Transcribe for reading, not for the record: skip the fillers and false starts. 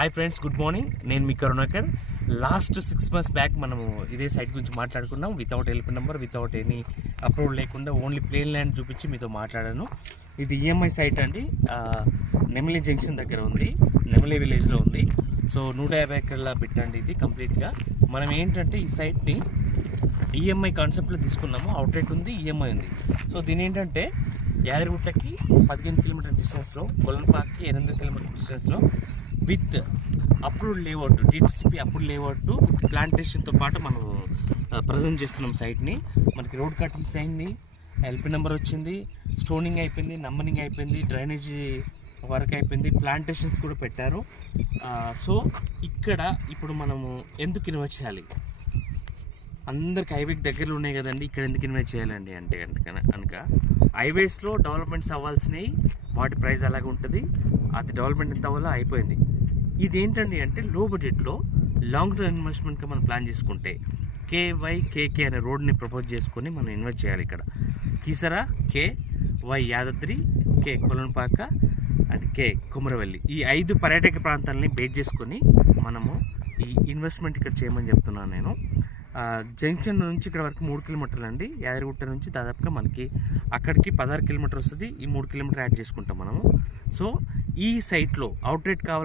Hi friends, good morning. నేను మీ Karunakar. Last 6 months back మనము ఇదే సైట్ గురించి మాట్లాడుకున్నాం. Without LP number, without any approval లేకుండా ఓన్లీ ప్లేన్ ల్యాండ్ చూపించి మీతో మాట్లాడాను. ఇది ఈఎంఐ సైట్ అండి. నెమలి జంక్షన్ దగ్గర ఉంది, నెమలి విలేజ్లో ఉంది. సో 150 ఎకర్ల పెట్టండి ఇది కంప్లీట్గా. మనం ఏంటంటే ఈ సైట్ని ఈఎంఐ కాన్సెప్ట్లో తీసుకున్నాము. అవుట్లెట్ ఉంది, ఈఎంఐ ఉంది. సో దీని ఏంటంటే యాదగిరిగుట్టకి 15 కిలోమీటర్ డిస్టెన్స్లో, కొలంపాక్కి 8 కిలోమీటర్ డిస్టెన్స్లో with approved layout, DTCP approved layout with ప్లాంటేషన్తో పాటు మనం ప్రజెంట్ చేస్తున్నాం సైట్ని. మనకి రోడ్ కటింగ్స్ అయింది, ఎల్పి నెంబర్ వచ్చింది, స్టోనింగ్ అయిపోయింది, నంబరింగ్ అయిపోయింది, డ్రైనేజీ వర్క్ అయిపోయింది, ప్లాంటేషన్స్ కూడా పెట్టారు. సో ఇక్కడ ఇప్పుడు మనము ఎందుకు ఇన్వెస్ట్ చేయాలి? అందరికి హైవేకి దగ్గరలో ఉన్నాయి కదండి, ఇక్కడ ఎందుకు ఇన్వెస్ట్ చేయాలండి అంటే కనుక హైవేస్లో డెవలప్మెంట్స్ అవ్వాల్సినవి, వాటి ప్రైస్ అలాగే ఉంటుంది. అది డెవలప్మెంట్ ఎంత అవ్వాలో అయిపోయింది. ఇదేంటండి అంటే లో బడ్జెట్లో లాంగ్ టర్మ్ ఇన్వెస్ట్మెంట్గా మనం ప్లాన్ చేసుకుంటే కేకే అనే రోడ్ని ప్రపోజ్ చేసుకొని మనం ఇన్వెస్ట్ చేయాలి. ఇక్కడ కీసరా, వై యాదాద్రి, కొలనుపాక అండ్ కుమరవెల్లి, ఈ 5 పర్యాటక ప్రాంతాలని బేస్ చేసుకొని మనము ఈ ఇన్వెస్ట్మెంట్ ఇక్కడ చేయమని చెప్తున్నాను నేను. జంక్షన్ నుంచి ఇక్కడ వరకు 3 కిలోమీటర్లు అండి. యాదగిరిగుట్ట నుంచి దాదాపుగా మనకి అక్కడికి 16 కిలోమీటర్ వస్తుంది. ఈ 3 కిలోమీటర్ యాడ్ చేసుకుంటాం మనము. సో ఈ సైట్లో అవుట్లెట్ కావాలి